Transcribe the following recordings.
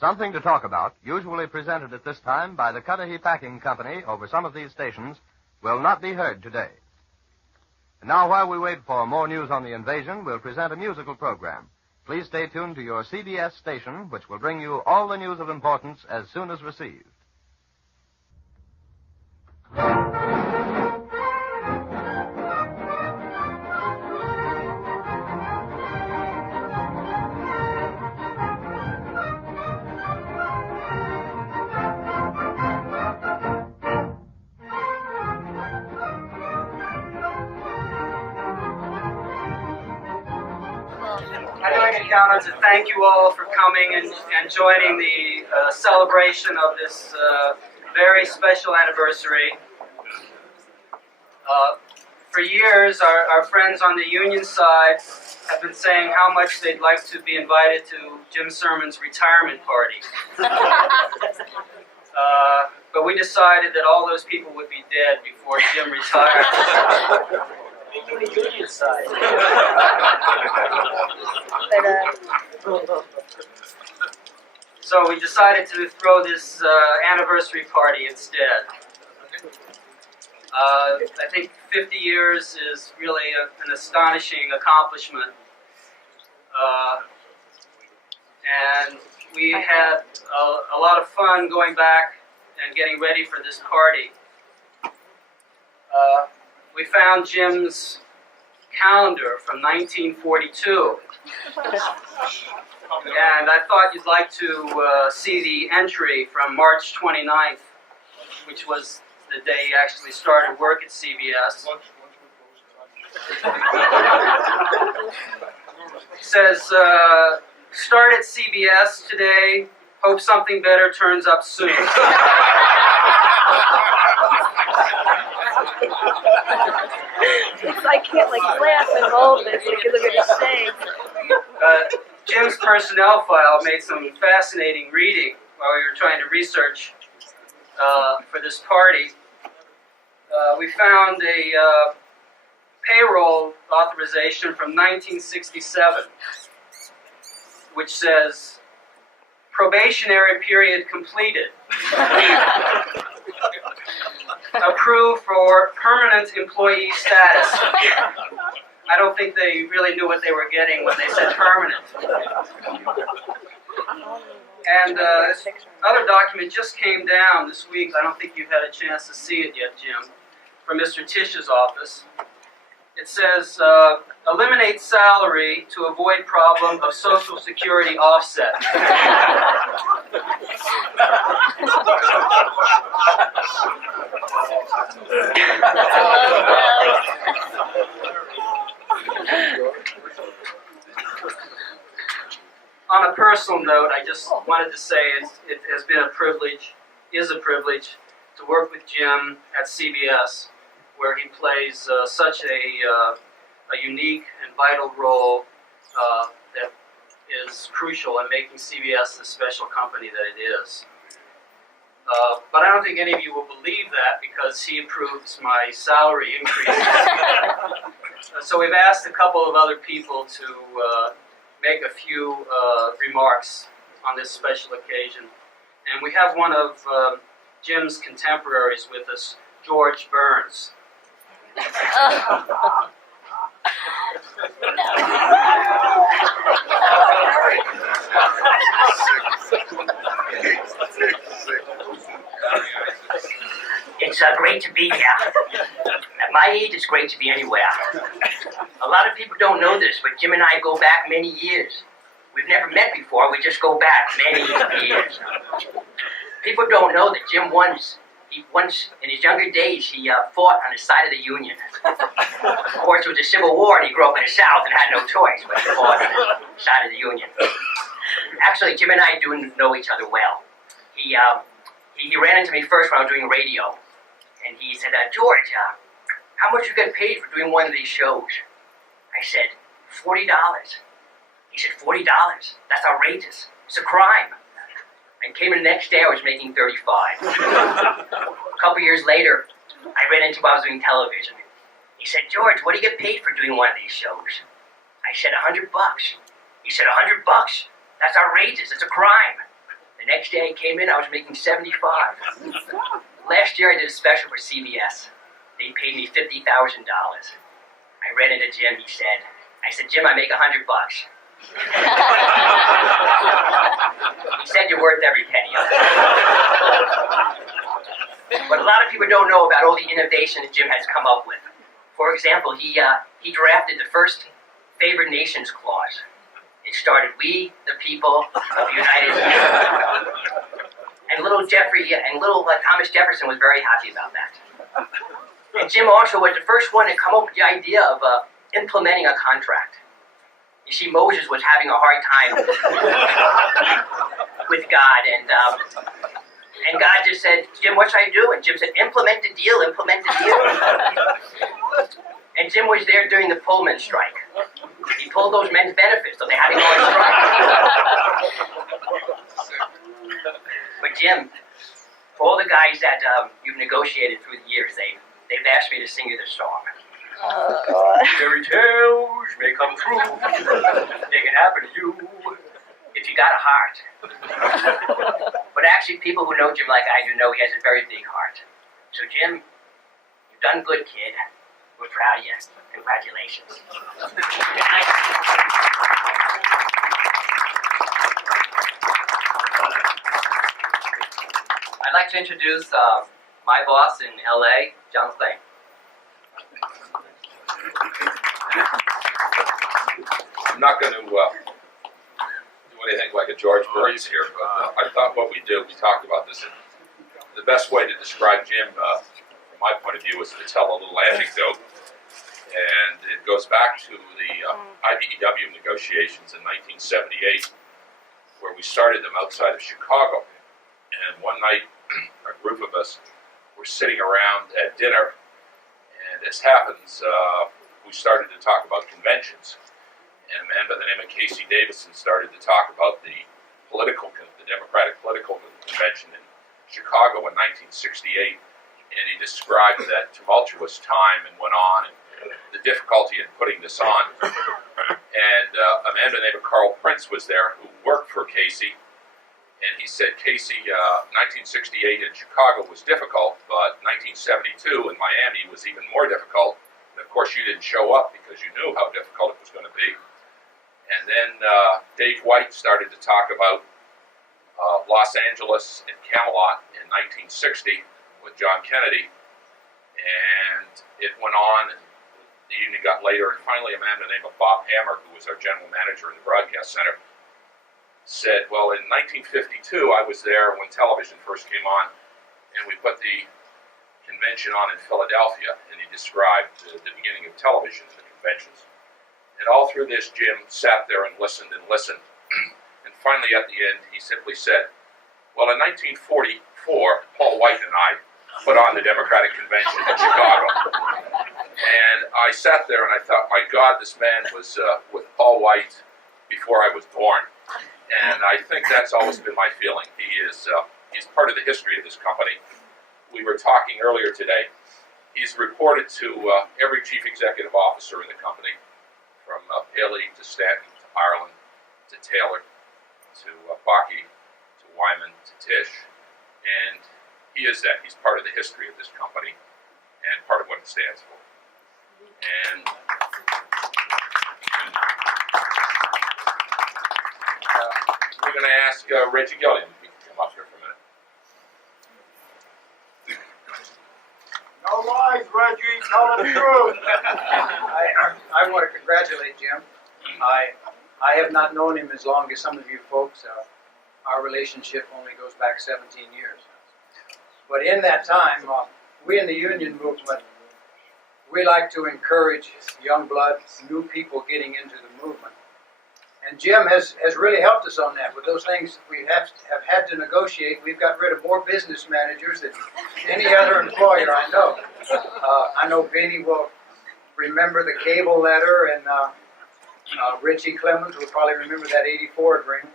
Something to Talk About, usually presented at this time by the Cudahy Packing Company over some of these stations, will not be heard today. And now, while we wait for more news on the invasion, we'll present a musical program. Please stay tuned to your CBS station, which will bring you all the news of importance as soon as received. I'd like to count on to thank you all for coming and joining the celebration of this very special anniversary. For years, our friends on the union side have been saying how much they'd like to be invited to Jim Sirmons' retirement party. But we decided that all those people would be dead before Jim retired. The union side. So we decided to throw this anniversary party instead. I think 50 years is really an astonishing accomplishment. And we had a lot of fun going back and getting ready for this party. We found Jim's calendar from 1942. And I thought you'd like to see the entry from March 29th, which was the day he actually started work at CBS. It says, start at CBS today, hope something better turns up soon. I can't laugh and hold this because I'm going to say. Jim's personnel file made some fascinating reading while we were trying to research for this party. We found a payroll authorization from 1967, which says, probationary period completed. Approved for permanent employee status. I don't think they really knew what they were getting when they said permanent. And this other document just came down this week. I don't think you've had a chance to see it yet, Jim, from Mr. Tisch's office. It says, eliminate salary to avoid problem of Social Security offset. On a personal note, I just wanted to say it has been a privilege, is a privilege, to work with Jim at CBS, where he plays such a unique and vital role that is crucial in making CBS the special company that it is. But I don't think any of you will believe that because he approves my salary increase. So we've asked a couple of other people to make a few remarks on this special occasion. And we have one of Jim's contemporaries with us, George Burns. It's great to be here. At my age, it's great to be anywhere. A lot of people don't know this, but Jim and I go back many years. We've never met before, we just go back many years. People don't know that Jim once, in his younger days, he fought on the side of the Union. Of course, it was the Civil War, and he grew up in the South and had no choice, but he fought on the side of the Union. Actually, Jim and I do know each other well. He ran into me first when I was doing radio, and he said, George, how much you get paid for doing one of these shows? I said, $40. He said, $40? That's outrageous. It's a crime. And came in the next day, I was making $35. A couple years later, I ran into him while I was doing television. He said, George, what do you get paid for doing one of these shows? I said, $100. He said, $100? That's outrageous. It's a crime. next day I came in, I was making 75. Last year I did a special for CBS. They paid me $50,000. I ran into Jim, I said, Jim, I make $100. He said you're worth every penny of it. But a lot of people don't know about all the innovation that Jim has come up with. For example, he drafted the first favored nations clause. It started, we, the people of the United States. And little Thomas Jefferson was very happy about that. And Jim also was the first one to come up with the idea of implementing a contract. You see, Moses was having a hard time with God, and God just said, Jim, what should I do? And Jim said, implement the deal, implement the deal. And Jim was there during the Pullman strike. He pulled those men's benefits, so they had to go on strike. But Jim, for all the guys that you've negotiated through the years, they've asked me to sing you this song. Oh, God. Fairy tales may come true. They can happen to you if you got a heart. But actually, people who know Jim like I do know he has a very big heart. So Jim, you've done good, kid. We're proud of you. Congratulations. I'd like to introduce my boss in LA, John Clay. I'm not going to do anything like a George Burns here, but I thought what we did, we talked about this. The best way to describe Jim, from my point of view, is to tell a little anecdote. And it goes back to the IBEW negotiations in 1978, where we started them outside of Chicago. And one night, a group of us were sitting around at dinner, and as happens, we started to talk about conventions. And a man by the name of Casey Davison started to talk about the Democratic Political Convention in Chicago in 1968, and he described that tumultuous time and went on, and the difficulty in putting this on. And a man by the name of Carl Prince was there who worked for Casey, and he said, Casey, 1968 in Chicago was difficult, but 1972 in Miami was even more difficult. And of course you didn't show up because you knew how difficult it was going to be. And then Dave White started to talk about Los Angeles and Camelot in 1960 with John Kennedy, and it went on, and the evening got later, and finally a man by the name of Bob Hammer, who was our general manager in the broadcast center, said, well, in 1952, I was there when television first came on, and we put the convention on in Philadelphia, and he described the beginning of television and the conventions. And all through this, Jim sat there and listened and listened. And finally, at the end, he simply said, well, in 1944, Paul White and I put on the Democratic Convention in Chicago. And I sat there and I thought, my God, this man was with Paul White before I was born. And I think that's always been my feeling. He's part of the history of this company. We were talking earlier today. He's reported to every chief executive officer in the company, from Paley to Stanton to Ireland to Taylor to Bakke to Wyman to Tisch. And he is that. He's part of the history of this company and part of what it stands for. And we're going to ask Reggie Gilliam if he can come up here for a minute. No lies, Reggie. Tell the truth. I want to congratulate Jim. I have not known him as long as some of you folks. Our relationship only goes back 17 years. But in that time, we in the union movement, we like to encourage young blood, new people getting into the movement. And Jim has really helped us on that. With those things we have had to negotiate, we've got rid of more business managers than any other employer I know. I know Benny will remember the cable letter, and Richie Clemens will probably remember that 84 agreement.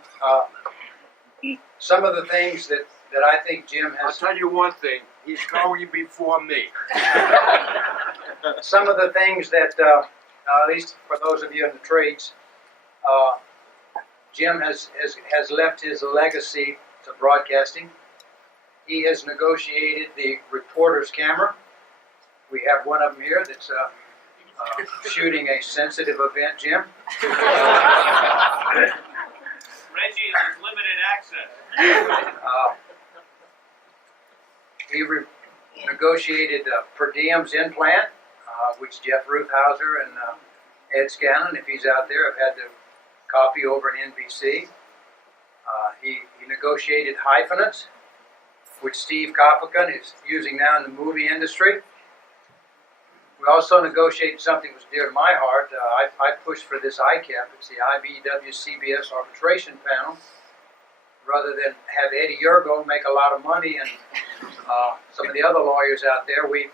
Some of the things that I think Jim has... I'll tell you one thing, he's going before me. Some of the things that, at least for those of you in the trades, Jim has left his legacy to broadcasting. He has negotiated the reporter's camera. We have one of them here that's shooting a sensitive event, Jim. Reggie has limited access. He negotiated per diems in plant, which Jeff Ruthhauser and Ed Scanlon, if he's out there, have had to copy over at NBC. He negotiated hyphenates, which Steve Koppican is using now in the movie industry. We also negotiated something that was dear to my heart. I pushed for this ICAP. It's the IBEW CBS arbitration panel. Rather than have Eddie Yurgo make a lot of money and some of the other lawyers out there, we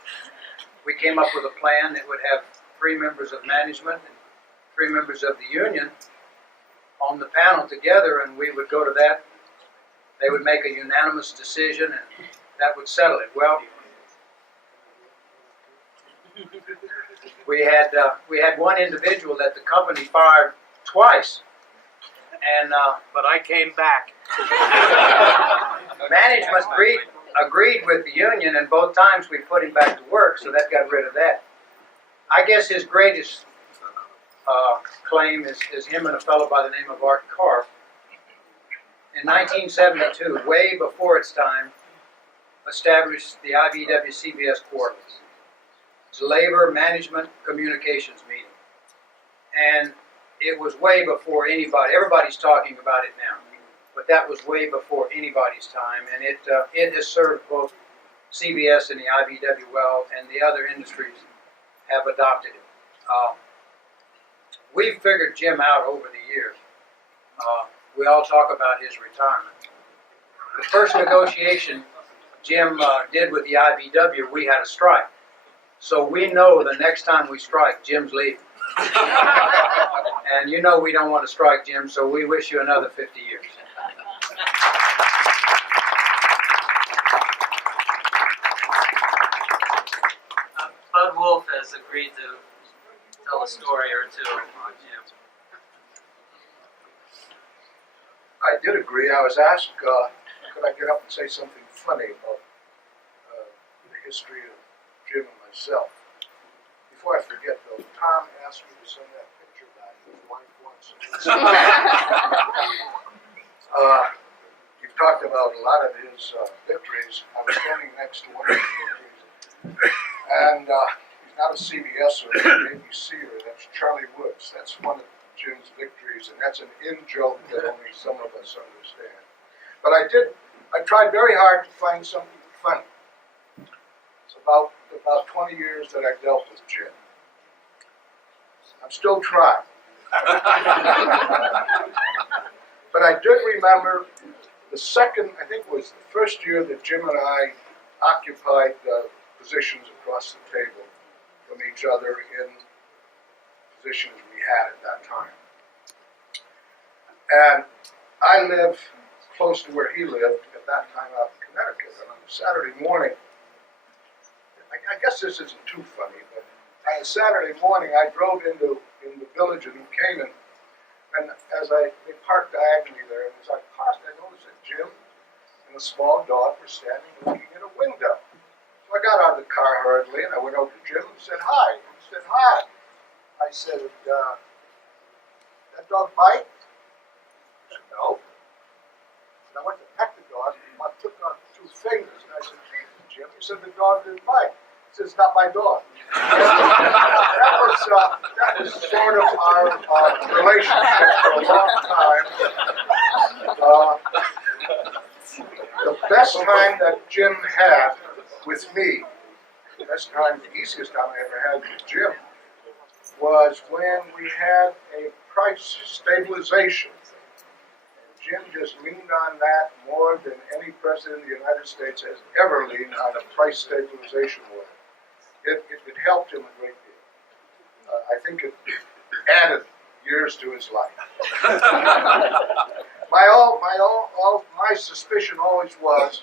came up with a plan that would have 3 members of management and 3 members of the union on the panel together, and we would go to that. They would make a unanimous decision, and that would settle it. Well, we had one individual that the company fired twice, and But I came back. management agreed with the union, and both times we put him back to work, so that got rid of that. I guess his greatest claim is him and a fellow by the name of Art Karp. In 1972, way before its time, established the IBEW-CBS Quarterlies. It's a labor management communications meeting. And it was way before anybody, everybody's talking about it now, but that was way before anybody's time, and it has served both CBS and the IBEW well, and the other industries have adopted it. We've figured Jim out over the years. We all talk about his retirement. The first negotiation Jim did with the IBEW, we had a strike. So we know the next time we strike, Jim's leaving. And you know we don't want to strike, Jim, so we wish you another 50 years. Bud Wolf has agreed to tell a story or two on Jim. I did agree. I was asked, could I get up and say something funny about the history of Jim and myself. Before I forget, though, Tom asked me to send that picture back to his wife once. You've talked about a lot of his victories. I was standing next to one of his victories, and he's not a CBS or an ABCer. That's Charlie Woods. That's one of Jim's victories, and that's an in-joke that only some of us understand. But I tried very hard to find something funny. It's about 20 years that I dealt with Jim. I'm still trying. But I did remember the second, I think it was the first year that Jim and I occupied positions across the table from each other in positions we had at that time. And I lived close to where he lived at that time out in Connecticut. And on a Saturday morning, I guess this isn't too funny, but on a Saturday morning I drove in the village of New Canaan, and as they parked diagonally there, and as I passed, I noticed that Jim and a small dog were standing looking in a window. So I got out of the car hurriedly, and I went over to Jim and said, "Hi." He said, "Hi." I said, "That dog bite?" He said, "No." And I went to pet the dog, and I took on 2 fingers, and I said, "Jesus, Jim." He said, "The dog didn't bite." He said, "It's not my dog." that was sort of our relationship for a long time. The best time that Jim had with me, the easiest time I ever had with Jim, was when we had a price stabilization. And Jim just leaned on that more than any president of the United States has ever leaned on a price stabilization order. It helped him a great deal. I think it added years to his life. My suspicion always was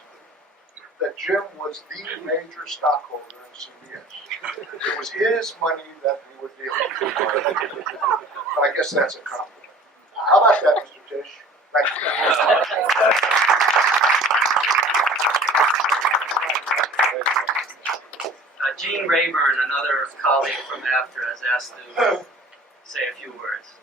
that Jim was the major stockholder in CBS. It was his money that we were dealing with. But I guess that's a compliment. How about that, Mr. Tisch? Thank you. Rayburn, another colleague from AFTRA, has asked to say a few words.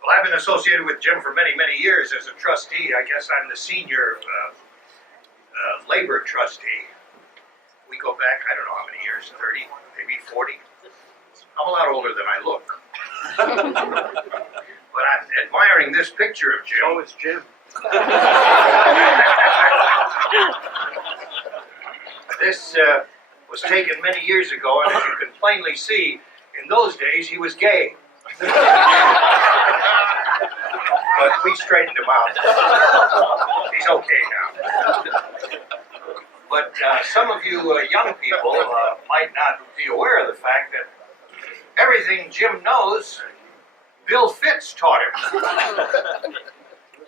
Well, I've been associated with Jim for many, many years as a trustee. I guess I'm the senior labor trustee. We go back, I don't know how many years, 30, maybe 40. I'm a lot older than I look. But I'm admiring this picture of Jim. So is Jim. This was taken many years ago, and as you can plainly see, in those days he was gay. But we straightened him out. He's okay now. But some of you young people might not be aware of the fact that everything Jim knows, Bill Fitz taught him.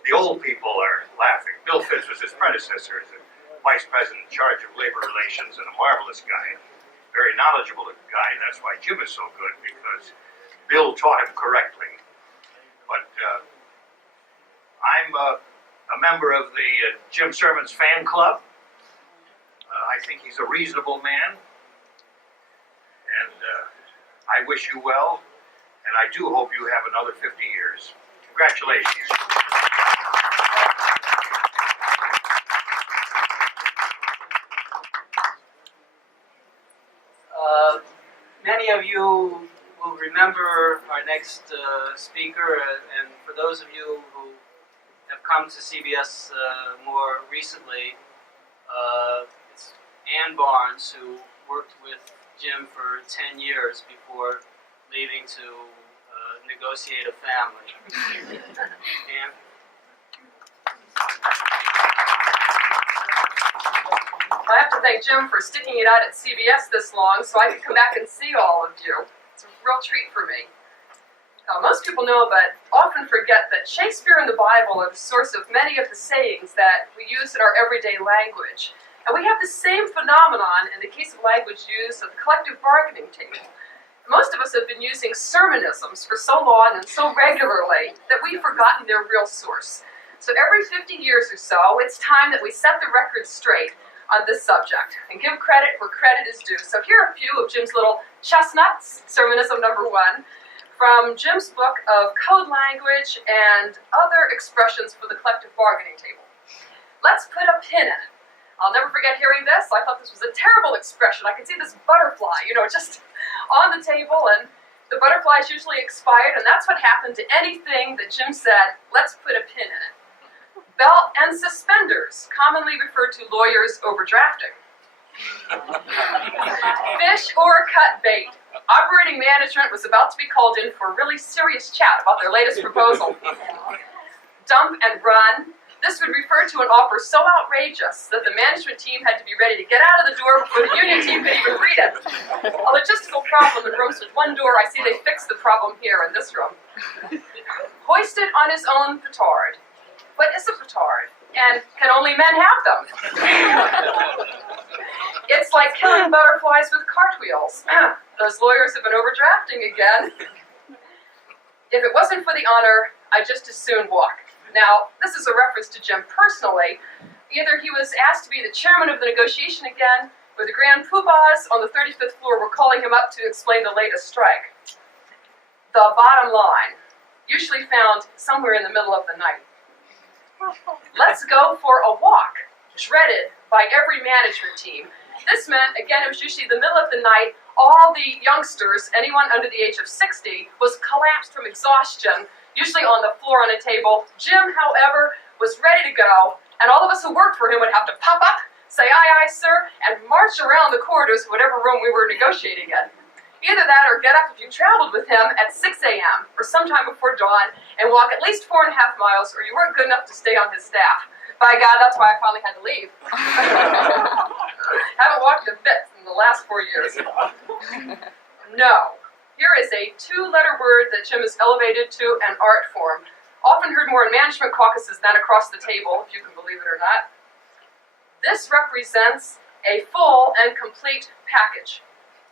The old people are laughing. Bill Fitz was his predecessor as a vice president in charge of labor relations and a marvelous guy, very knowledgeable guy. That's why Jim is so good, because Bill taught him correctly. But I'm a member of the Jim Sirmons fan club. I think he's a reasonable man, and I wish you well, and I do hope you have another 50 years. Congratulations. Many of you will remember our next speaker, and for those of you who have come to CBS more recently, it's Ann Barnes, who worked with Jim for 10 years before leaving to negotiate a family. Ann? I have to thank Jim for sticking it out at CBS this long so I could come back and see all of you. It's a real treat for me. Most people know, but often forget, that Shakespeare and the Bible are the source of many of the sayings that we use in our everyday language. And we have the same phenomenon in the case of language used at the collective bargaining table. Most of us have been using sermonisms for so long and so regularly that we've forgotten their real source. So every 50 years or so, it's time that we set the record straight on this subject and give credit where credit is due. So here are a few of Jim's little chestnuts, sermonism number 1, from Jim's book of code language and other expressions for the collective bargaining table. Let's put a pin in it. I'll never forget hearing this. I thought this was a terrible expression. I could see this butterfly, just on the table, and the butterfly is usually expired, and that's what happened to anything that Jim said, let's put a pin in it. Belt and suspenders, commonly referred to lawyers overdrafting. Fish or cut bait. Operating management was about to be called in for a really serious chat about their latest proposal. Dump and run. This would refer to an offer so outrageous that the management team had to be ready to get out of the door before the union team could even read it. A logistical problem in rooms with one door. I see they fixed the problem here in this room. Hoisted on his own petard. What is a petard? And can only men have them? It's like killing butterflies with cartwheels. Those lawyers have been overdrafting again. If it wasn't for the honor, I'd just as soon walk. Now, this is a reference to Jim personally. Either he was asked to be the chairman of the negotiation again, or the grand poobahs on the 35th floor were calling him up to explain the latest strike. The bottom line, usually found somewhere in the middle of the night. Let's go for a walk, dreaded by every management team. This meant, again, it was usually the middle of the night, all the youngsters, anyone under the age of 60, was collapsed from exhaustion, usually on the floor on a table. Jim, however, was ready to go, and all of us who worked for him would have to pop up, say aye, aye, sir, and march around the corridors of whatever room we were negotiating in. Either that or get up if you traveled with him at 6 a.m. or sometime before dawn and walk at least 4.5 miles, or you weren't good enough to stay on his staff. By God, that's why I finally had to leave. Haven't walked a bit in the last 4 years. No. Here is a 2-letter word that Jim has elevated to an art form. Often heard more in management caucuses than across the table, if you can believe it or not. This represents a full and complete package.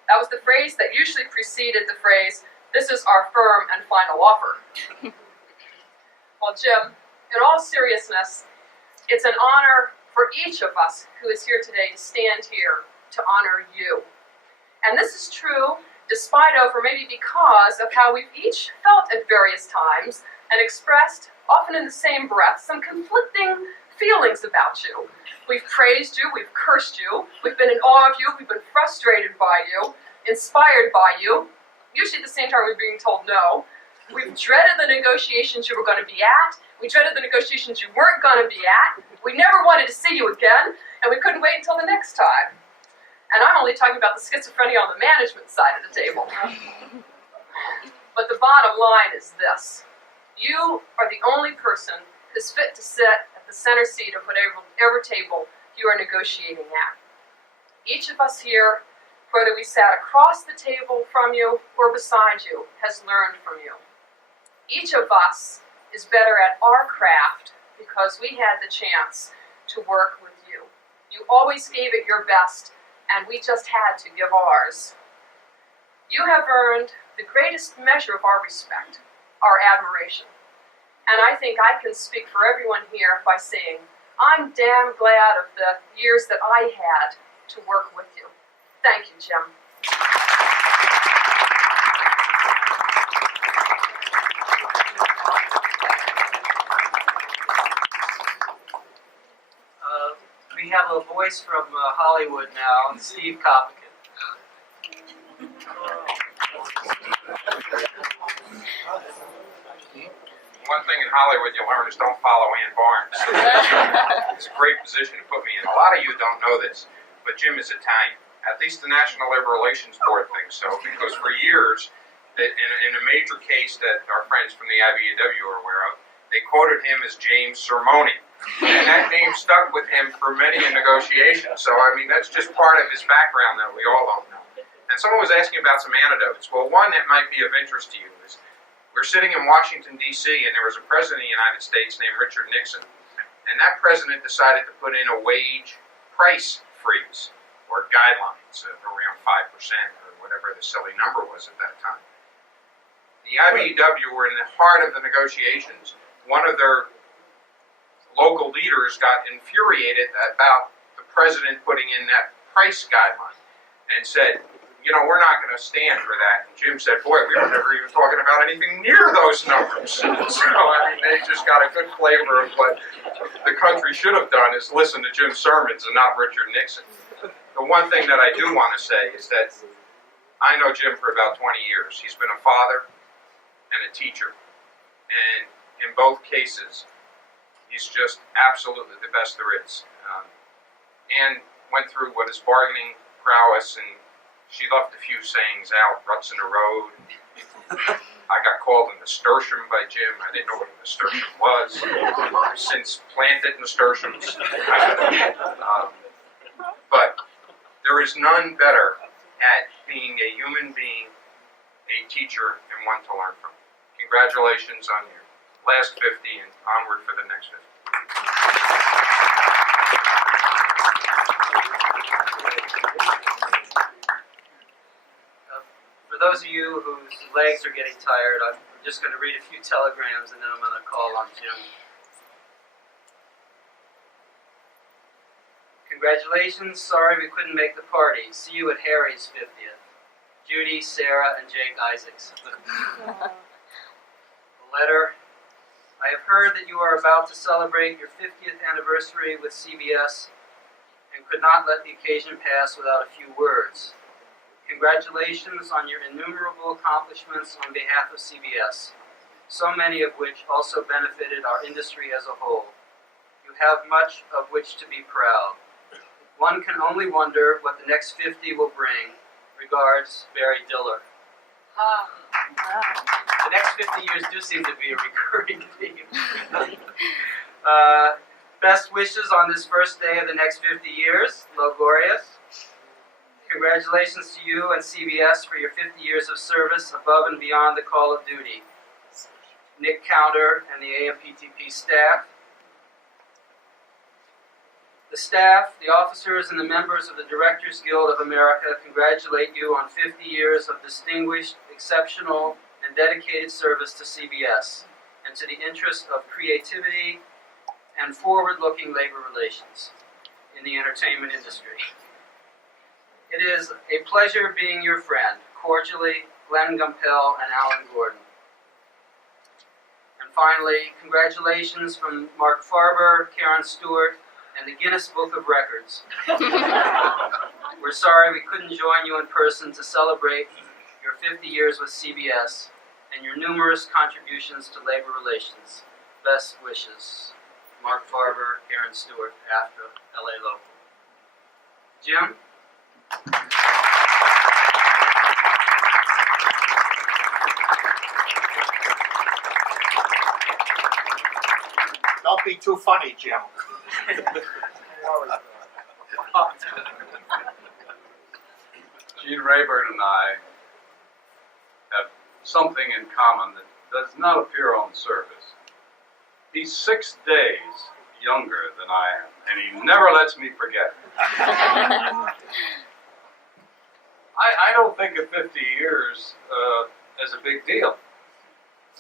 That was the phrase that usually preceded the phrase, this is our firm and final offer. Well, Jim, in all seriousness, it's an honor for each of us who is here today to stand here to honor you. And this is true despite of, or maybe because of, how we've each felt at various times and expressed, often in the same breath, some conflicting feelings about you. We've praised you, we've cursed you, we've been in awe of you, we've been frustrated by you, inspired by you, usually at the same time we're being told no. We've dreaded the negotiations you were going to be at, we dreaded the negotiations you weren't going to be at, we never wanted to see you again, and we couldn't wait until the next time. And I'm only talking about the schizophrenia on the management side of the table. But the bottom line is this. You are the only person who's fit to sit at the center seat of whatever table you are negotiating at. Each of us here, whether we sat across the table from you or beside you, has learned from you. Each of us is better at our craft because we had the chance to work with you. You always gave it your best, and we just had to give ours. You have earned the greatest measure of our respect, our admiration. And I think I can speak for everyone here by saying, I'm damn glad of the years that I had to work with you. Thank you, Jim. We have a voice from Hollywood now, Steve Coppican. One thing in Hollywood you learn is don't follow Ann Barnes. It's a great position to put me in. A lot of you don't know this, but Jim is Italian. At least the National Labor Relations Board thinks so, because for years, in a major case that our friends from the IBEW are aware of, they quoted him as James Sirmons. And that name stuck with him for many a negotiation. So, I mean, that's just part of his background that we all don't know. And someone was asking about some anecdotes. Well, one that might be of interest to you is we're sitting in Washington, D.C., and there was a president of the United States named Richard Nixon. And that president decided to put in a wage price freeze, or guidelines, around 5% or whatever the silly number was at that time. The IBEW were in the heart of the negotiations. One of their local leaders got infuriated about the president putting in that price guideline and said, you know, we're not going to stand for that. And Jim said, boy, we were never even talking about anything near those numbers. So, I mean, they just got a good flavor of what the country should have done is listen to Jim Sirmons and not Richard Nixon. The one thing that I do want to say is that I know Jim for about 20 years. He's been a father and a teacher. And in both cases, he's just absolutely the best there is. Ann went through what is bargaining prowess, and she left a few sayings out, ruts in the road. I got called a nasturtium by Jim. I didn't know what a nasturtium was. I've since planted nasturtiums. But there is none better at being a human being, a teacher, and one to learn from. Congratulations on your last 50 and onward for the next 50. For those of you whose legs are getting tired, I'm just going to read a few telegrams and then I'm going to call on Jim. Congratulations, sorry we couldn't make the party. See you at Harry's 50th. Judy, Sarah, and Jake Isaacs. A letter. I have heard that you are about to celebrate your 50th anniversary with CBS and could not let the occasion pass without a few words. Congratulations on your innumerable accomplishments on behalf of CBS, so many of which also benefited our industry as a whole. You have much of which to be proud. One can only wonder what the next 50 will bring. Regards, Barry Diller. The next 50 years do seem to be a recurring theme. Best wishes on this first day of the next 50 years, Logorius. Congratulations to you and CBS for your 50 years of service above and beyond the call of duty. Nick Counter and the AMPTP staff. The staff, the officers, and the members of the Directors Guild of America congratulate you on 50 years of distinguished, exceptional, and dedicated service to CBS and to the interest of creativity and forward-looking labor relations. in the entertainment industry. It is a pleasure being your friend. Cordially, Glenn Gumpel and Alan Gordon. And finally, congratulations from Mark Farber, Karen Stewart, and the Guinness Book of Records. We're sorry we couldn't join you in person to celebrate your 50 years with CBS and your numerous contributions to labor relations. Best wishes. Mark Farber, Karen Stewart, AFTRA, LA Local. Jim? Don't be too funny, Jim. Gene Rayburn and I have something in common that does not appear on the surface. He's 6 days younger than I am, and he never lets me forget it. I don't think of 50 years as a big deal.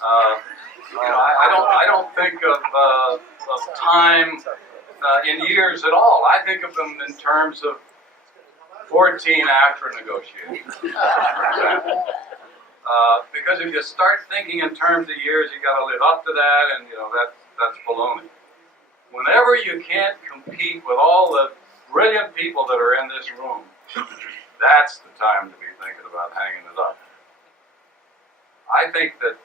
I don't think of time in years at all. I think of them in terms of 14 AFTRA negotiations. Because if you start thinking in terms of years, you got to live up to that, and that's baloney. Whenever you can't compete with all the brilliant people that are in this room, that's the time to be thinking about hanging it up. I think that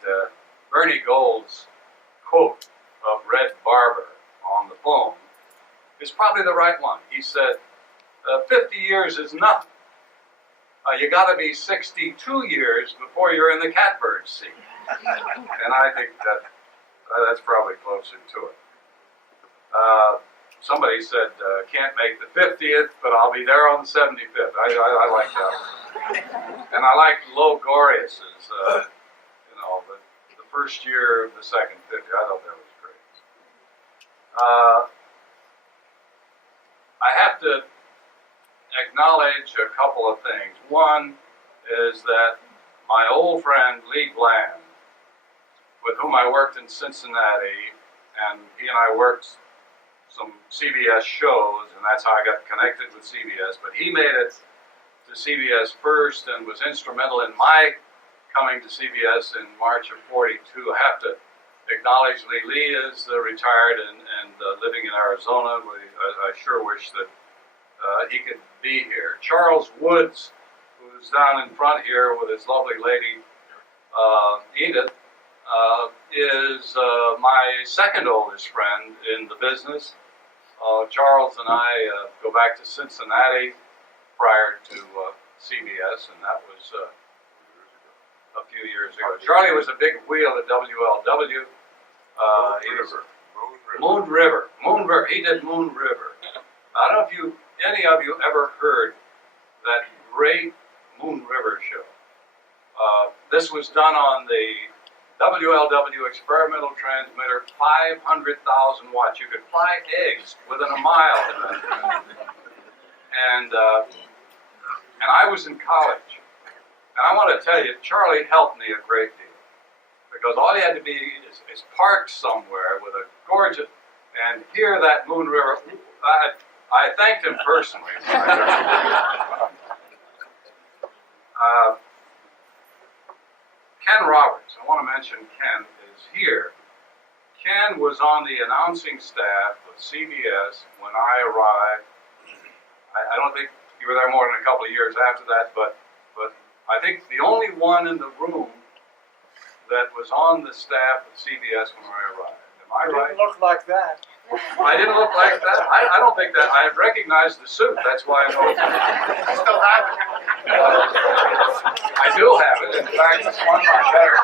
Bernie Gold's quote of Red Barber on the phone is probably the right one. He said, 50 years is nothing. You got to be 62 years before you're in the catbird seat. And I think that's probably closer to it. Somebody said, can't make the 50th, but I'll be there on the 75th. I like that one. And I like Logorius's, the first year of the second 50. I thought that was great. I have to acknowledge a couple of things. One is that my old friend Lee Bland, with whom I worked in Cincinnati, and he and I worked some CBS shows, and that's how I got connected with CBS, but he made it to CBS first and was instrumental in my coming to CBS in March of '42. I have to acknowledge Lee. Lee is retired and living in Arizona. I sure wish that he could be here. Charles Woods, who's down in front here with his lovely lady, Edith, is my second oldest friend in the business. Charles and I go back to Cincinnati prior to CBS, and that was a few years ago. Charlie was a big wheel at WLW. Moon River. He did Moon River. I don't know if any of you ever heard that great Moon River show. This was done on the WLW experimental transmitter, 500,000 watts. You could fly eggs within a mile. And I was in college. And I want to tell you, Charlie helped me a great deal. Because all he had to be is parked somewhere with a gorgeous, and hear that Moon River. I thanked him personally. Ken Roberts, I want to mention Ken, is here. Ken was on the announcing staff of CBS when I arrived. I don't think you were there more than a couple of years after that, but I think the only one in the room that was on the staff of CBS when I arrived. Am I right? Didn't look like that. I didn't look like that? I don't think that. I recognized the suit. That's why I know it. I still have it. I do have it. In fact, it's one of my better.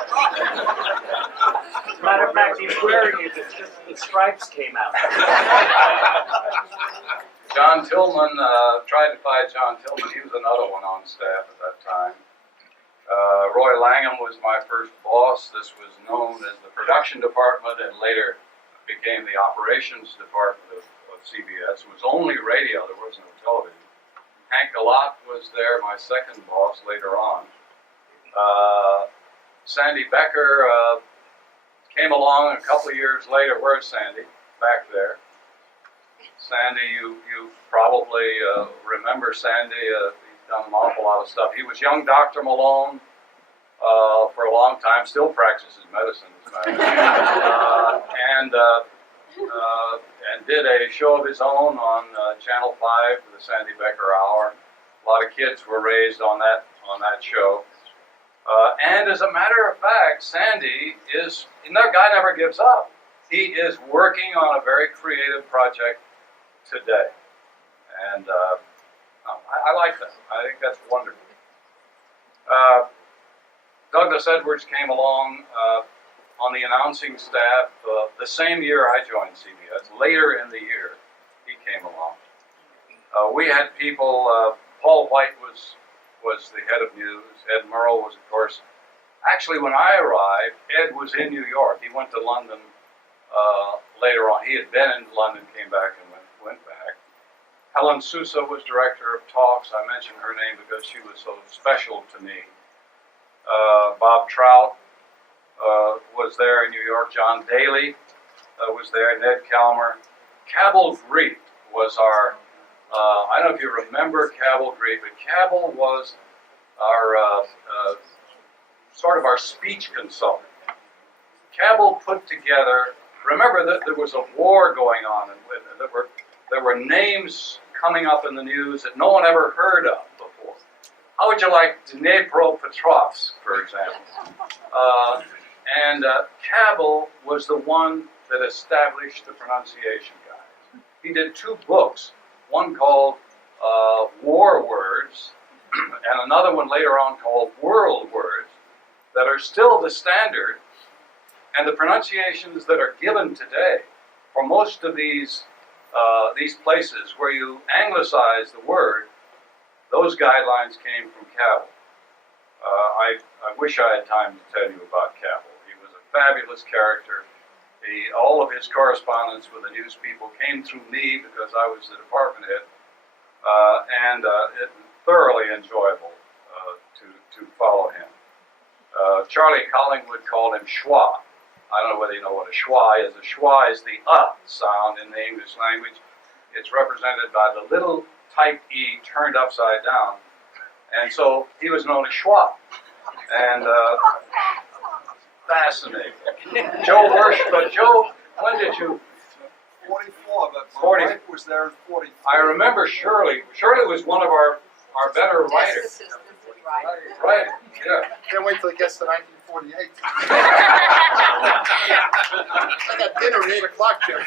As a matter of fact, he's wearing it. It's just the stripes came out. John Tillman, tried to find John Tillman. He was another one on staff at that time. Roy Langham was my first boss. This was known as the production department and later became the operations department of CBS. It was only radio, there was no television. Hank Galop was there, my second boss later on. Sandy Becker came along a couple of years later. Where's Sandy? Back there. Sandy, you probably remember Sandy. He's done an awful lot of stuff. He was young Dr. Malone for a long time, still practices medicine, as a matter of fact. And did a show of his own on Channel 5 for the Sandy Becker Hour. A lot of kids were raised on that show. And as a matter of fact, Sandy that guy never gives up. He is working on a very creative project today. And I like that. I think that's wonderful. Douglas Edwards came along on the announcing staff the same year I joined CBS. Later in the year, he came along. We had people, Paul White was the head of news. Ed Murrow was, of course, actually when I arrived, Ed was in New York. He went to London later on. He had been in London, came back and went back. Helen Sousa was director of talks. I mentioned her name because she was so special to me. Bob Trout was there in New York. John Daly was there. Ned Calmer. Cabell Greet was our, I don't know if you remember Cabell Greet, but Cabell was our sort of our speech consultant. Cabell put together, remember that there was a war going on, and there were names coming up in the news that no one ever heard of before. How would you like Dnepropetrovsk, for example? And Cabell was the one that established the pronunciation guide. He did 2 books, one called War Words, and another one later on called World Words, that are still the standard, and the pronunciations that are given today for most of these places where you anglicize the word, those guidelines came from Cabell. I wish I had time to tell you about Cabell. He was a fabulous character. All of his correspondence with the news people came through me because I was the department head, and it was thoroughly enjoyable to follow him. Charlie Collingwood called him schwa. I don't know whether you know what a schwa is. A schwa is the sound in the English language. It's represented by the little type E turned upside down. And so he was known as schwa. And fascinating. Joe Worsh, but Joe, when did you? 44, but my 40. wife was there in 43. I remember Shirley. Shirley was one of our better writers. Right, yeah. Can't wait till he gets to 1948. I got dinner at 8 o'clock, Jim.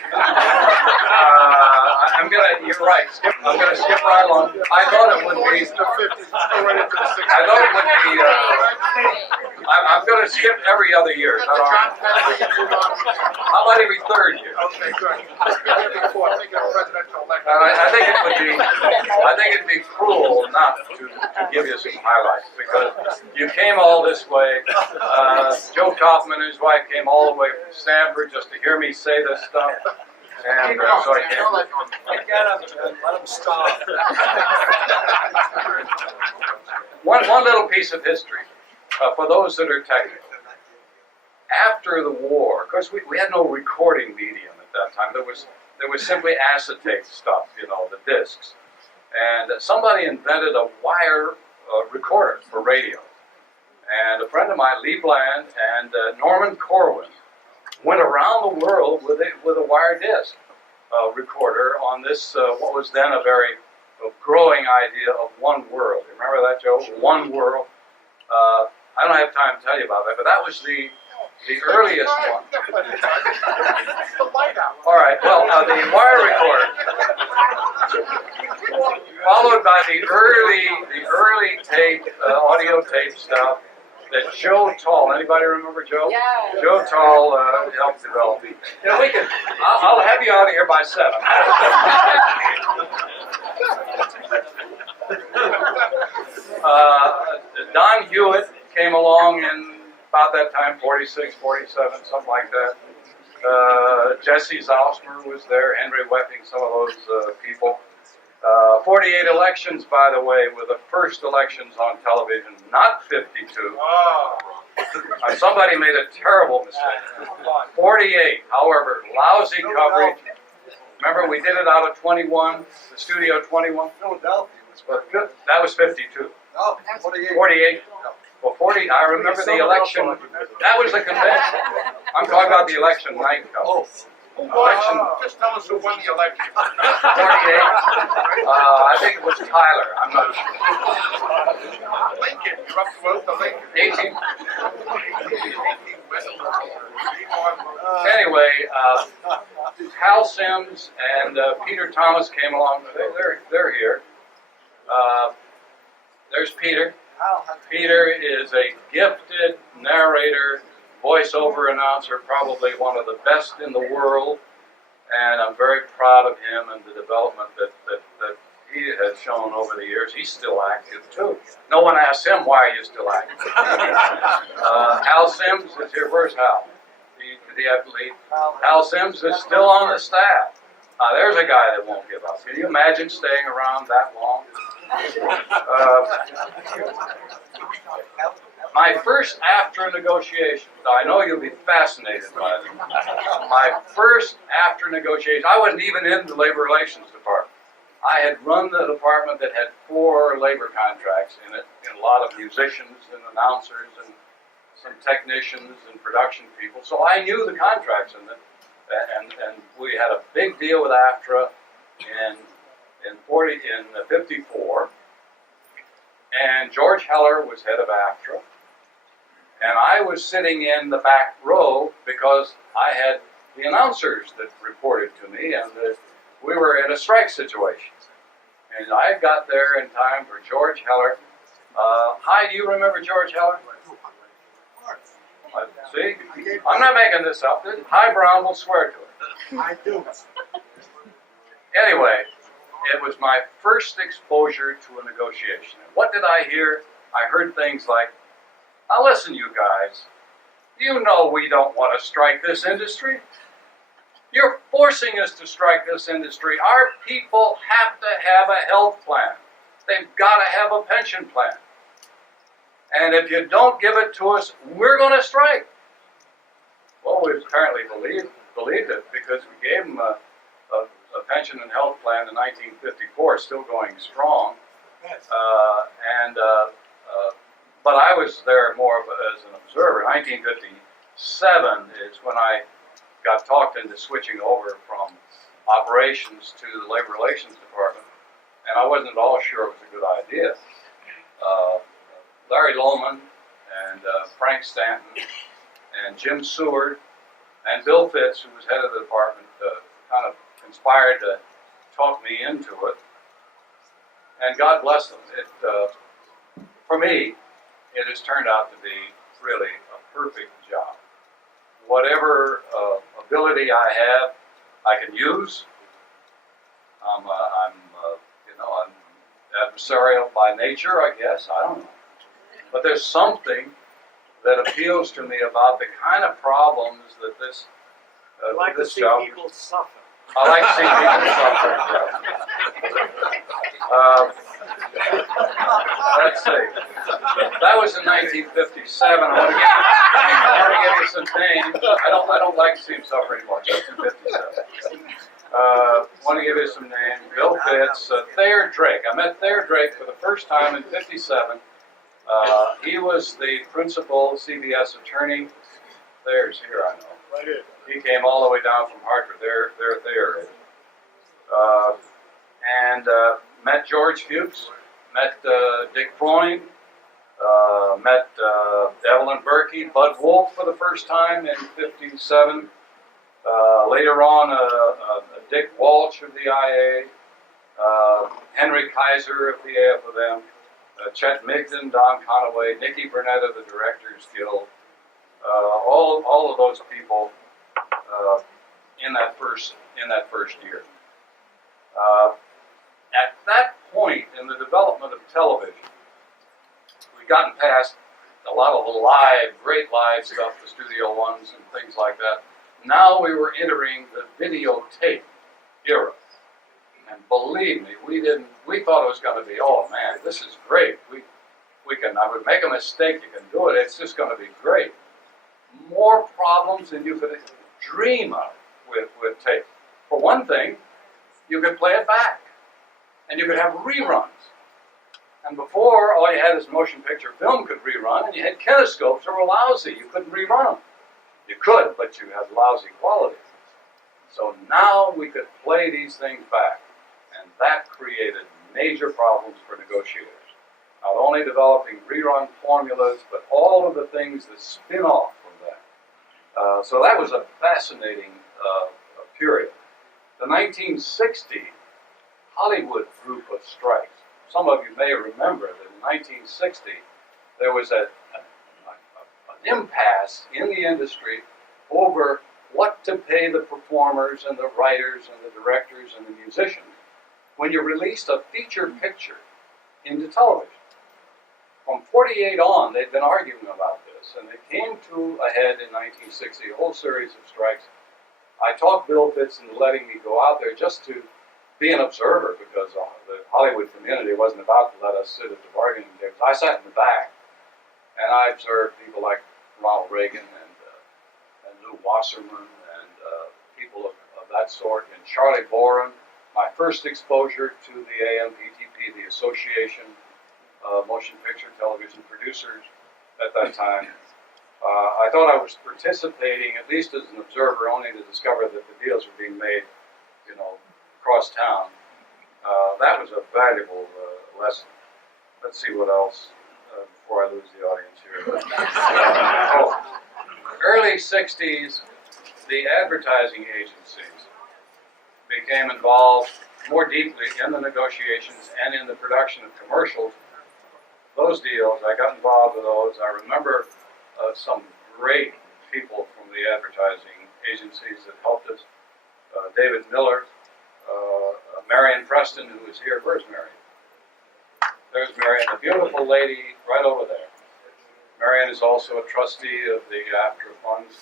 You're right. I'm gonna skip right along. I thought it would be. I'm gonna skip every other year. How about every third year? Okay, good. I think it'd be cruel not to give you some highlights, because you came all this way. Joe Kaufman and his wife came all the way from Stanford just to hear me say this stuff. And so I can't. Let him stop. One little piece of history for those that are technical. After the war, of course, we had no recording medium at that time. There was simply acetate stuff, the discs. And somebody invented a wire recorder for radio. And a friend of mine, Lee Bland, and Norman Corwin went around the world with a wire disc recorder on this, what was then a very growing idea of one world. You remember that, Joe? One world. I don't have time to tell you about that, but that was the earliest one. All right, well, the wire recorder, followed by the early tape, audio tape stuff that Joe Tall, anybody remember Joe? Yeah. Joe Tall helped develop. I'll have you out of here by 7. Don Hewitt came along in about that time, 46, 47, something like that. Jesse Zausmer was there, Henry Wepping, some of those people. 48 elections, by the way, were the first elections on television, not 52. Oh. Somebody made a terrible mistake. 48, however, lousy coverage. Remember, we did it out of 21, the Studio 21? Philadelphia was That was 52. no, 48. 48. Well, 40, I remember the election. That was the convention. I'm talking about the election night. Oh. Election. Just tell us who won the election. 48. I think it was Tyler. I'm not sure. Lincoln. You're up to vote for Lincoln. 18. Anyway, Hal Sims and Peter Thomas came along. They're here. There's Peter. Peter is a gifted narrator, voiceover announcer, probably one of the best in the world, and I'm very proud of him and the development that he has shown over the years. He's still active too. No one asks him why he's still active. Hal Sims is here. Where's Hal? Did he have to leave? Hal Sims is still on the staff. There's a guy that won't give up. Can you imagine staying around that long? My first AFTRA negotiation, I know you'll be fascinated by them. My first AFTRA negotiation, I wasn't even in the Labor Relations Department. I had run the department that had 4 labor contracts in it, and a lot of musicians and announcers and some technicians and production people. So I knew the contracts in it, and we had a big deal with AFTRA in 54, and George Heller was head of AFTRA, and I was sitting in the back row because I had the announcers that reported to me, and we were in a strike situation. And I got there in time for George Heller. Hi, do you remember George Heller? See? I'm not making this up. Hi, Brown will swear to it. I do. Anyway, it was my first exposure to a negotiation. And what did I hear? I heard things like, now listen, you guys, you know we don't want to strike this industry. You're forcing us to strike this industry. Our people have to have a health plan. They've got to have a pension plan. And if you don't give it to us, we're going to strike. Well, we apparently believed it because we gave them a pension and health plan in 1954, still going strong. But I was there more as an observer. 1957 is when I got talked into switching over from operations to the Labor Relations Department, and I wasn't at all sure it was a good idea. Larry Lohman and Frank Stanton and Jim Seward and Bill Fitz, who was head of the department, kind of conspired to talk me into it. And God bless them. For me, it has turned out to be really a perfect job. Whatever ability I have, I can use. I'm adversarial by nature, I guess. I don't know. But there's something that appeals to me about the kind of problems that this I like to see job. people suffer. I like to see people suffer. Let's see. That was in 1957. I want to give you some names. I don't like to see him suffer anymore. Just in 57. Want to give you some names. Bill Fitz, Thayer Drake. I met Thayer Drake for the first time in 57. He was the principal CBS attorney. Thayer's here, I know. Right here. He came all the way down from Hartford. There Thayer is. And met George Fuchs, met Dick Freund, met Evelyn Berkey, Bud Wolf for the first time in 57. Later on, Dick Walsh of the IA, Henry Kaiser of the AFM, Chet Migden, Don Conaway, Nicky Burnett of the Directors Guild, all of those people in that first year. At that point in the development of television, we'd gotten past a lot of the great live stuff, the Studio Ones and things like that. Now we were entering the videotape era. And believe me, we thought it was going to be, oh man, this is great. I would make a mistake, you can do it, it's just going to be great. More problems than you could dream of with tape. For one thing, you could play it back. And you could have reruns. And before, all you had is motion picture film could rerun, and you had kinescopes that were lousy. You couldn't rerun them. You could, but you had lousy quality. So now we could play these things back. And that created major problems for negotiators. Not only developing rerun formulas, but all of the things that spin off from that. So that was a fascinating period. The 1960 Hollywood group of strikes. Some of you may remember that in 1960 there was an impasse in the industry over what to pay the performers and the writers and the directors and the musicians when you released a feature picture into television. From 48 on, they'd been arguing about this, and it came to a head in 1960, a whole series of strikes. I talked Bill Fitz into letting me go out there just to be an observer, because the Hollywood community wasn't about to let us sit at the bargaining tables. I sat in the back, and I observed people like Ronald Reagan and Lou Wasserman and people of that sort, and Charlie Boren. My first exposure to the AMPTP, the Association of Motion Picture Television Producers at that time. I thought I was participating, at least as an observer, only to discover that the deals were being made, across town. That was a valuable lesson. Let's see what else before I lose the audience here. Early 60s, the advertising agencies became involved more deeply in the negotiations and in the production of commercials. Those deals, I got involved with those. I remember some great people from the advertising agencies that helped us. David Miller, Marion Preston, who is here. Where's Marion? There's Marion, the beautiful lady right over there. Marion is also a trustee of the AFTRA funds.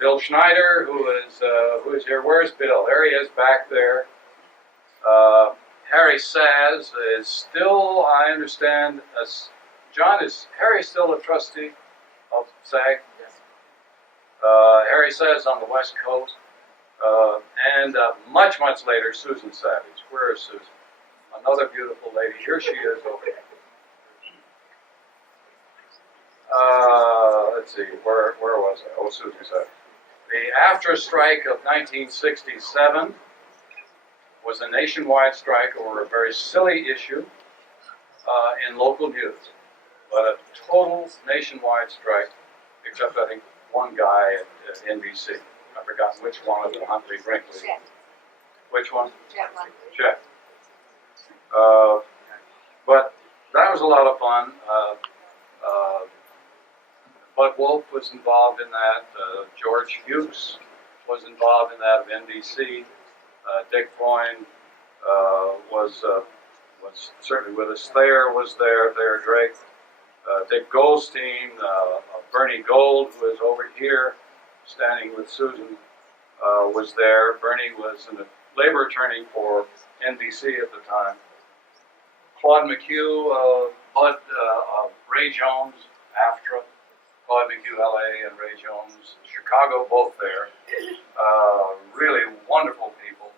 Bill Schneider, who is here. Where's Bill? There he is, back there. Harry Saz is still, I understand, John, is Harry still a trustee of SAG? Yes. Harry Saz on the West Coast. And much, much later, Susan Savage. Where is Susan? Another beautiful lady. Here she is over here. Let's see, where was I? Oh, Susan Savage. The AFTRA strike of 1967 was a nationwide strike over a very silly issue in local news, but a total nationwide strike, except I think one guy at NBC. I've forgotten which one of them, Huntley Brinkley. Chet. Which one? Chet. But that was a lot of fun. Bud Wolf was involved in that. George Hughes was involved in that of NBC. Dick Freund was certainly with us. Thayer was there, Thayer Drake. Dick Goldstein, Bernie Gold, who is over here, standing with Susan, was there. Bernie was a labor attorney for NBC at the time. Claude McHugh, Bud, Ray Jones, AFTRA. Claude McHugh, LA, and Ray Jones, Chicago, both there. Really wonderful people.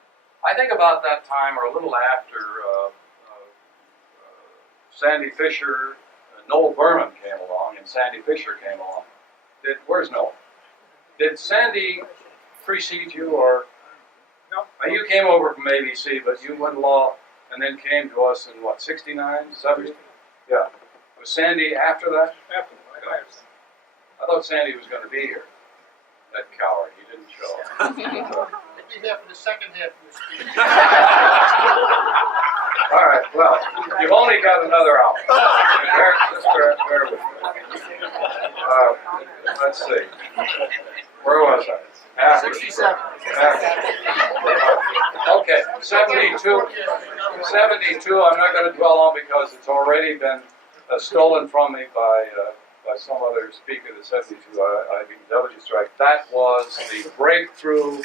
I think about that time, or a little after, Sandy Fisher, Noel Berman came along, and Sandy Fisher came along. Where's Noel? Did Sandy precede you, or? No. Now, you came over from ABC, but you went law, and then came to us in what, 69, 70? Yeah. Was Sandy after that? After. I thought Sandy was going to be here. That coward, he didn't show up. He'll be here for the second half of the speech. All right, well, you've only got another hour. Bear with me. Let's see. Where was I? 67. Okay, 72. 72, I'm not going to dwell on because it's already been stolen from me by some other speaker, the 72 IBW strike. That was the breakthrough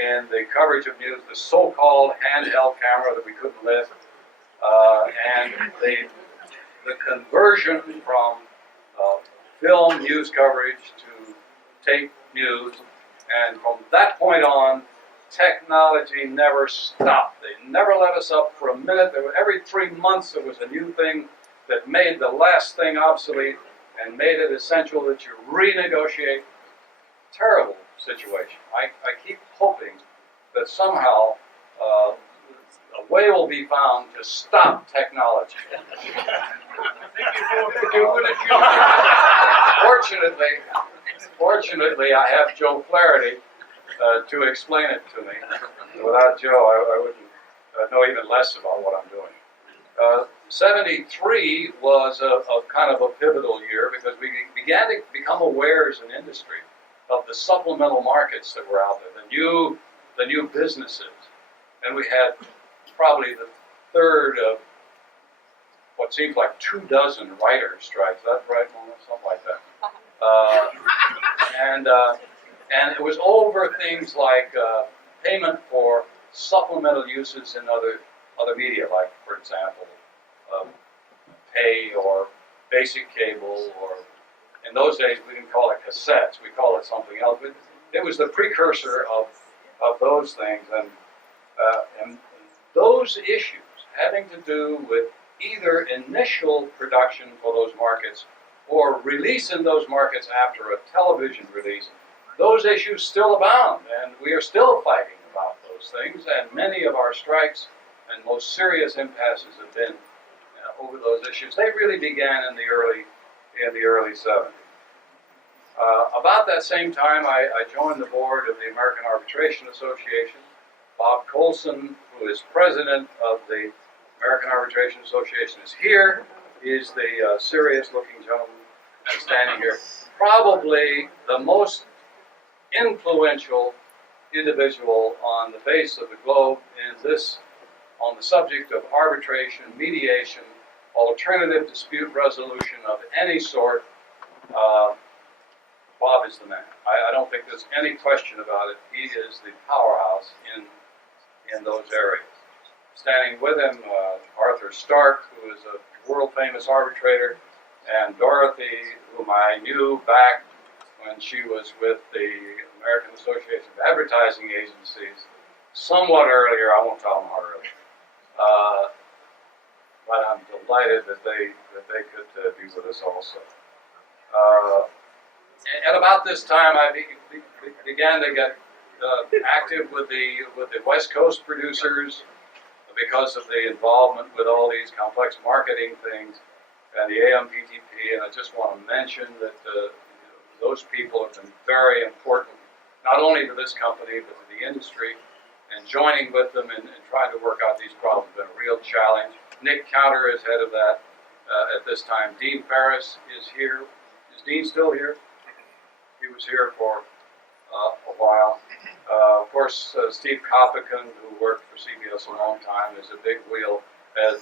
in the coverage of news, the so-called handheld camera that we couldn't lift, and the conversion from film news coverage to tape news. And from that point on, technology never stopped. They never let us up for a minute. Every 3 months there was a new thing that made the last thing obsolete and made it essential that you renegotiate. Terrible situation. I keep hoping that somehow a way will be found to stop technology. Fortunately, I have Joe Flaherty to explain it to me. Without Joe, I wouldn't know even less about what I'm doing. 73 was a kind of a pivotal year because we began to become aware as an industry of the supplemental markets that were out there, the new businesses. And we had probably the third of what seems like 24 writer strikes. Is that right, Mona? Something like that. And it was over things like payment for supplemental uses in other media, like, for example, pay or basic cable, or in those days we didn't call it cassettes, we call it something else. But it was the precursor of those things, and those issues having to do with either initial production for those markets or release in those markets after a television release, those issues still abound, and we are still fighting about those things, and many of our strikes and most serious impasses have been over those issues. They really began in the early 70s. About that same time, I joined the board of the American Arbitration Association. Bob Colson, who is president of the American Arbitration Association, is here. He's the serious-looking gentleman standing here. Probably the most influential individual on the face of the globe on the subject of arbitration, mediation, alternative dispute resolution of any sort. Bob is the man. I don't think there's any question about it. He is the powerhouse in those areas. Standing with him, Arthur Stark, who is a world-famous arbitrator, and Dorothy, whom I knew back when she was with the American Association of Advertising Agencies, somewhat earlier. I won't tell them how early. But I'm delighted that they could be with us also. At about this time, I began to get active with the West Coast producers because of the involvement with all these complex marketing things and the AMPTP. And I just want to mention that those people have been very important, not only to this company but to the industry. And joining with them and trying to work out these problems has been a real challenge. Nick Counter is head of that at this time. Dean Ferris is here. Is Dean still here? He was here for a while. Of course, Steve Copican, who worked for CBS a long time, is a big wheel.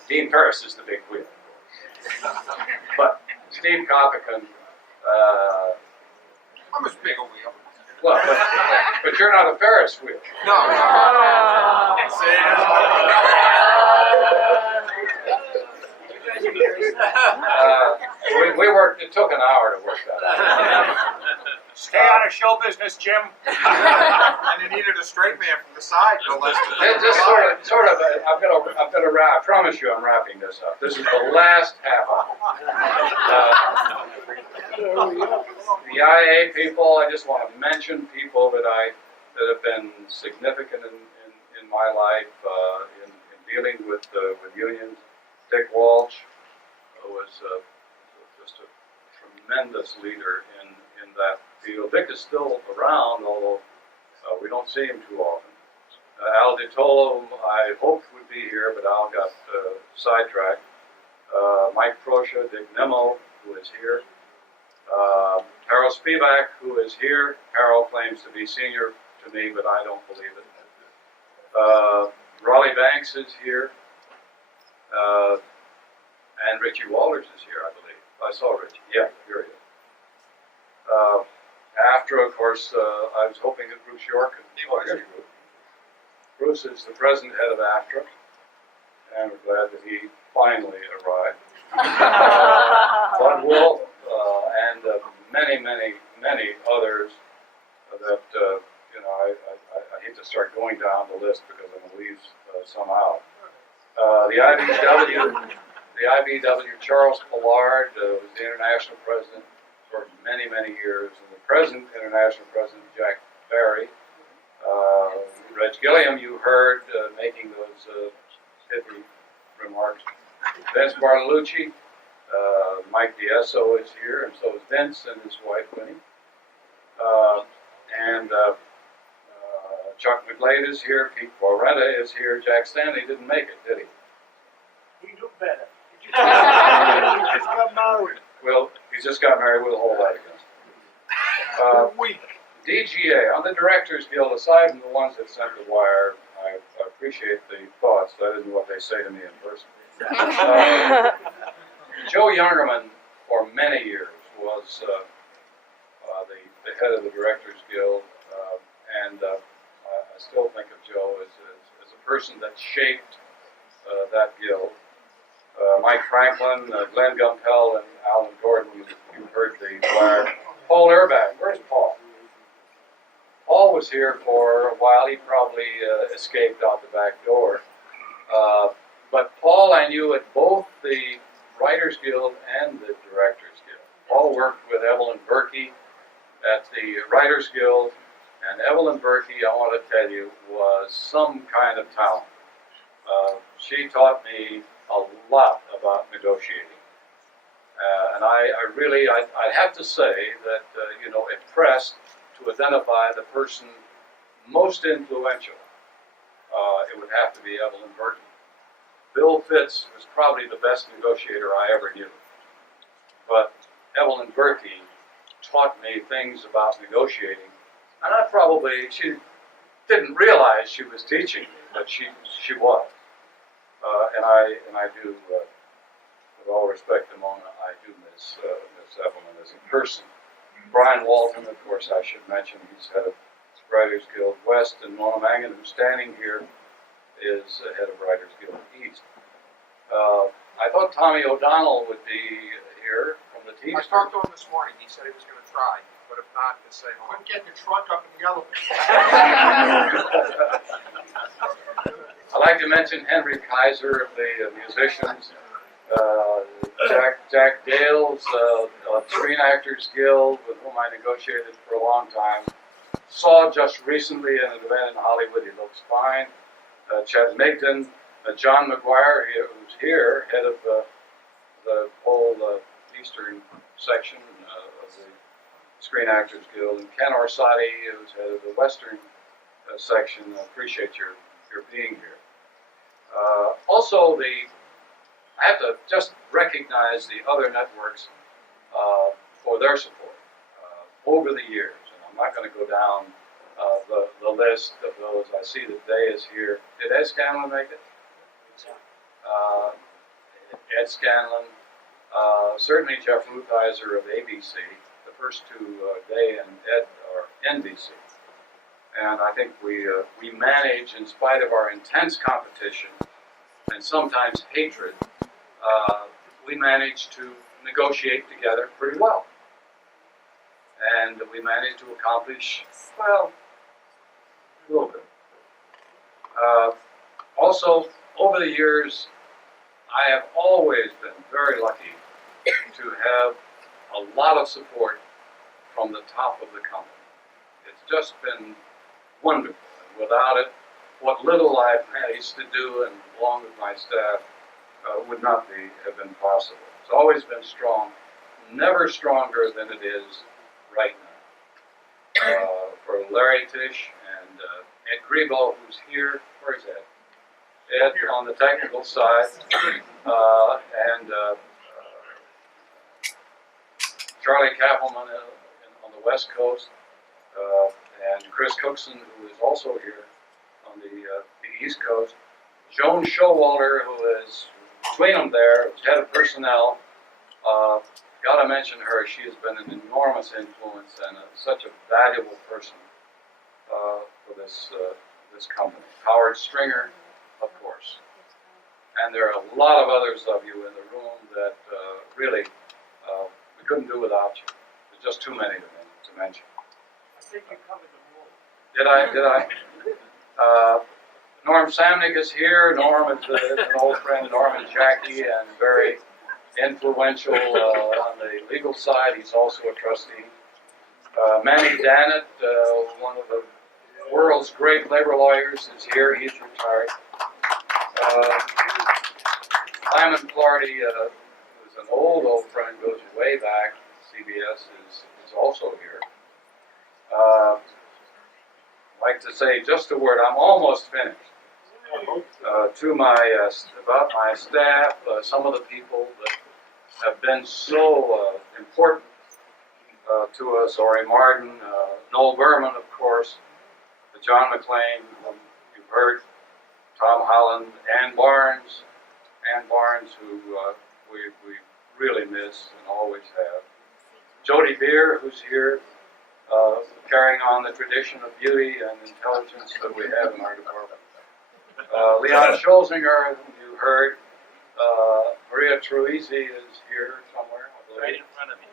Dean Ferris is the big wheel, of course. But Steve Copican... I'm as big a wheel. Well, but you're not a Ferris wheel. No. We worked. It took an hour to work that out. Stay out of show business, Jim. And you needed a straight man from the side, no less than It just sort of. I'm gonna wrap. I promise you, I'm wrapping this up. This is the last half hour. The IA people. I just want to mention people that have been significant in my life in dealing with unions. Dick Walsh, who was just a tremendous leader in that field. Dick is still around, although we don't see him too often. Al DiTolo, I hoped would be here, but Al got sidetracked. Mike Proscia, Dick Nemo, who is here. Harold Spivak, who is here. Harold claims to be senior to me, but I don't believe it. Raleigh Banks is here. And Richie Walters is here, I believe. I saw Richie. Yeah, here he is. After, of course, I was hoping that Bruce York could... Oh, here's Bruce. Bruce is the present head of AFTRA, and we're glad that he finally arrived. Bud Wolf, and many others that, I hate to start going down the list because I'm going to leave some out. The IBW, Charles Pollard was the international president for many, many years, and the present international president, Jack Barry. Reg Gilliam, you heard making those pithy remarks. Vince Bartolucci, Mike Diesso is here, and so is Vince and his wife Winnie. Chuck McGlade is here, Pete Borretta is here, Jack Stanley didn't make it, did he? He do better. He just got married. Well, he just got married, we'll hold that against him. DGA, on the Directors Guild, aside from the ones that sent the wire, I appreciate the thoughts, that isn't what they say to me in person. Joe Youngerman, for many years, was the head of the Directors Guild, and I still think of Joe as a person that shaped that guild. Mike Franklin, Glenn Gumpel, and Alan Gordon, you heard the wire. Paul Erbach, where's Paul? Paul was here for a while. He probably escaped out the back door. But Paul I knew at both the Writers Guild and the Directors Guild. Paul worked with Evelyn Berkey at the Writers Guild, and Evelyn Berkey, I want to tell you, was some kind of talent. She taught me a lot about negotiating. And I'd have to say that, if pressed to identify the person most influential, it would have to be Evelyn Berkey. Bill Fitz was probably the best negotiator I ever knew. But Evelyn Berkey taught me things about negotiating, and she didn't realize she was teaching me, but she was. And I do, with all respect to Mona, I do miss Evelyn as a person. Brian Walton, of course, I should mention, he's head of Writers Guild West, and Mona Mangan, who's standing here, is head of Writers Guild East. I thought Tommy O'Donnell would be here from the Teamsters. I talked to him this morning. He said he was going to try, but if not, to say no. Couldn't get the truck up in the elevator. I'd like to mention Henry Kaiser of the musicians, Jack Dales, Screen Actors Guild, with whom I negotiated for a long time. Saw just recently in an event in Hollywood, he looks fine. Chet Migden, John McGuire, who's here, head of the whole eastern section of the Screen Actors Guild, and Ken Orsatti, who's head of the western section. I appreciate your being here. Also, I have to just recognize the other networks for their support over the years. And I'm not going to go down the list of those. I see that Day is here. Did Ed Scanlon make it? Ed Scanlon. Certainly Jeff Luthizer of ABC. The first two, Day and Ed, are NBC. And I think we manage, in spite of our intense competition and sometimes hatred, we manage to negotiate together pretty well. And we manage to accomplish, well, a little bit. Also, over the years, I have always been very lucky to have a lot of support from the top of the company. It's just been wonderful. And without it, what little I've managed to do, and along with my staff, would not have been possible. It's always been strong, never stronger than it is right now. For Larry Tisch and Ed Grebo, who's here, where's Ed? Ed on the technical side, and Charlie Kappelman on the West Coast, and Chris Cookson, who is also here on the East Coast. Joan Showalter, who is between them there, who's head of personnel. Got to mention her. She has been an enormous influence and such a valuable person for this company. Howard Stringer, of course. And there are a lot of others of you in the room that really we couldn't do without you. There's just too many to mention. I think you covered them all. Did I? Norm Samnick is here. Norm is an old friend, Norm and Jackie, and very influential on the legal side. He's also a trustee. Manny Dannett, one of the world's great labor lawyers, is here. He's retired. Lyman Flaherty, who's an old friend, goes way back. CBS is also here. I'd like to say just a word. I'm almost finished. To my about my staff, some of the people that have been so important to us: Ori Martin, Noel Berman, of course, John McLean, whom you've heard, Tom Holland, Ann Barnes, who we really miss and always have. Jody Beer, who's here, carrying on the tradition of beauty and intelligence that we have in our department. Leon Scholzinger, whom you heard. Maria Truisi is here somewhere, I believe. Right in front of you.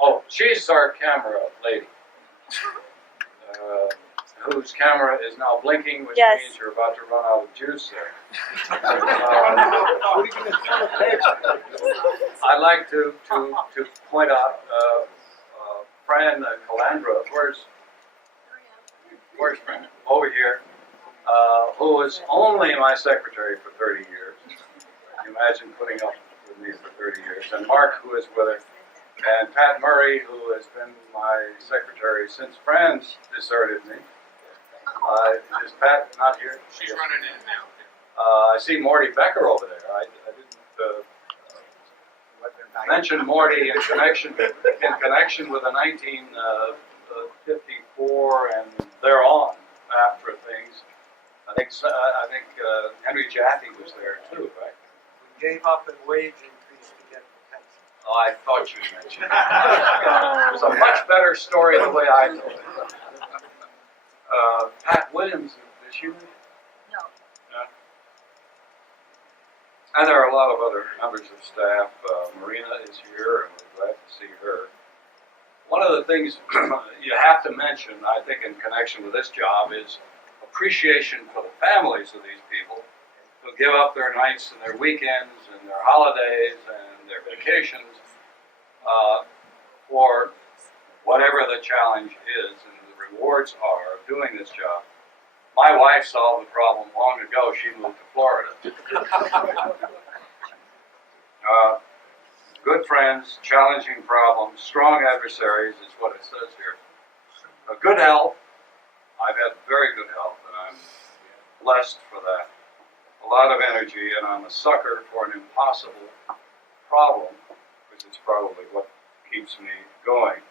Oh, she's our camera lady. Whose camera is now blinking, which means you're about to run out of juice there. I'd like to point out Fran Calandra. Where's Fran? Over here. Who was only my secretary for 30 years. Can you imagine putting up with me for 30 years? And Mark, who is with her. And Pat Murray, who has been my secretary since Fran's deserted me. Is Pat not here? She's running in now. I see Morty Becker over there. I didn't mention Morty in connection with the 1954 and thereon after things. I think Henry Jaffe was there too, right? We gave up a wage increase to get the pension. Oh, I thought you mentioned it. It was a much better story the way I told it. Pat Williams, is she? No. And there are a lot of other members of staff. Marina is here, and we're glad to see her. One of the things you have to mention, I think, in connection with this job is appreciation for the families of these people who give up their nights and their weekends and their holidays and their vacations for whatever the challenge is and the rewards are of doing this job. My wife solved the problem long ago. She moved to Florida. Good friends, challenging problems, strong adversaries is what it says here. Good health. I've had very good health, and I'm blessed for that. A lot of energy, and I'm a sucker for an impossible problem, which is probably what keeps me going.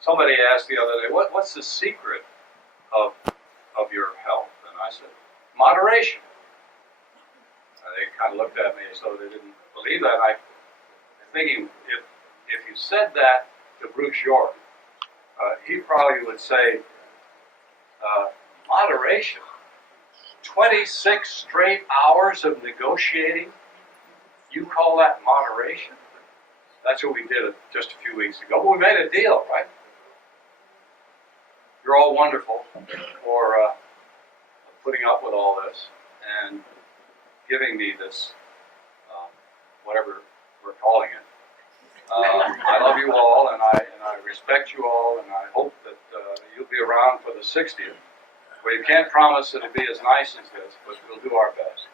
Somebody asked the other day, what's the secret of your health? And I said, moderation. They kind of looked at me as though they didn't believe that. I'm thinking, if you said that to Bruce York, he probably would say, moderation. 26 straight hours of negotiating? You call that moderation? That's what we did just a few weeks ago. But we made a deal, right? You're all wonderful for putting up with all this and giving me this, whatever we're calling it. I love you all, and I respect you all, and I hope that you'll be around for the 60th. We can't promise it'll be as nice as this, but we'll do our best.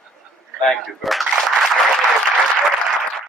Thank you very much.